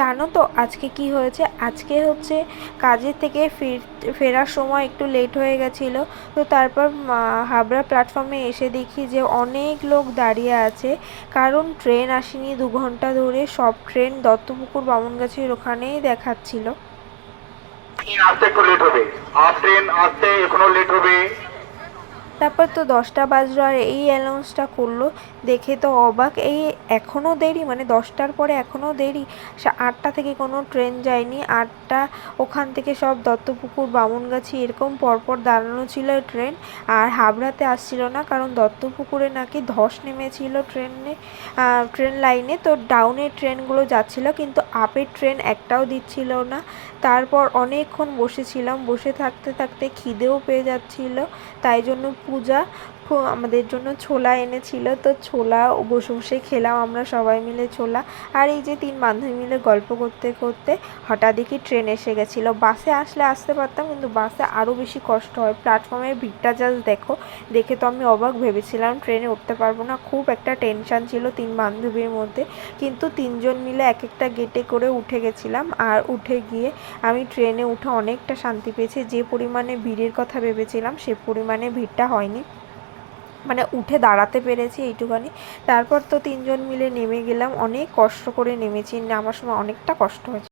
জানো তো আজকে কি হয়েছে? আজকে হচ্ছে কাজের থেকে ফেরার সময় একটু লেট হয়ে গেছিলো। তো তারপর হাবড়া প্ল্যাটফর্মে এসে দেখি যে অনেক লোক দাঁড়িয়ে আছে, কারণ ট্রেন আসেনি 2 ঘন্টা ধরে। সব ট্রেন দত্তপুকুর বামুনগাছির ওখানেই দেখাচ্ছিল। আসতে একটু লেট হবে। হাফ ট্রেন আসতে এখনো লেট হবে। তারপর তো 10টা বাজলো আর এই অ্যানাউন্সটা করলো। দেখে তো অবাক, এই এখনও দেরি, মানে 10টার পরে এখনও দেরি। 8টা থেকে কোনো ট্রেন যায়নি, 8টা ওখান থেকে সব দত্তপুকুর বামুনগাছি এরকম পরপর দাঁড়ানো ছিল ট্রেন। আর হাবড়াতে আসছিল না, কারণ দত্তপুকুরে নাকি ধস নেমেছিল ট্রেন লাইনে। তো ডাউনের ট্রেনগুলো যাচ্ছিল, কিন্তু আপের ট্রেন একটাও দিচ্ছিল না। তারপর অনেকক্ষণ বসেছিলাম, বসে থাকতে থাকতে খিদেও পেয়ে যাচ্ছিল। তাই জন্য পূজা আমাদের জন্য ছোলা এনেছিল, তো ছোলা বসে বসে খেলাম আমরা সবাই মিলে ছোলা। আর এই যে 3 বান্ধবী মিলে গল্প করতে করতে হঠাৎ দেখি ট্রেন এসে গেছিলো। বাসে আসলে আসতে পারতাম, কিন্তু বাসে আরও বেশি কষ্ট হয়। প্ল্যাটফর্মের ভিড়টা জাস্ট দেখো, দেখে তো আমি অবাক, ভেবেছিলাম ট্রেনে উঠতে পারবো না। খুব একটা টেনশান ছিল 3 বান্ধবীর মধ্যে, কিন্তু 3জন মিলে এক একটা গেটে করে উঠে গেছিলাম। আর উঠে গিয়ে আমি ট্রেনে উঠে অনেকটা শান্তি পেয়েছি। যে পরিমাণে ভিড়ের কথা ভেবেছিলাম সে পরিমাণে ভিড়টা হয়নি, মানে উঠে দাঁড়াতে পেরেছি এইটুখানি। তারপর তো 3জন মিলে নেমে গেলাম, অনেক কষ্ট করে নেমেছি, নামার সময় অনেকটা কষ্ট হয়েছে।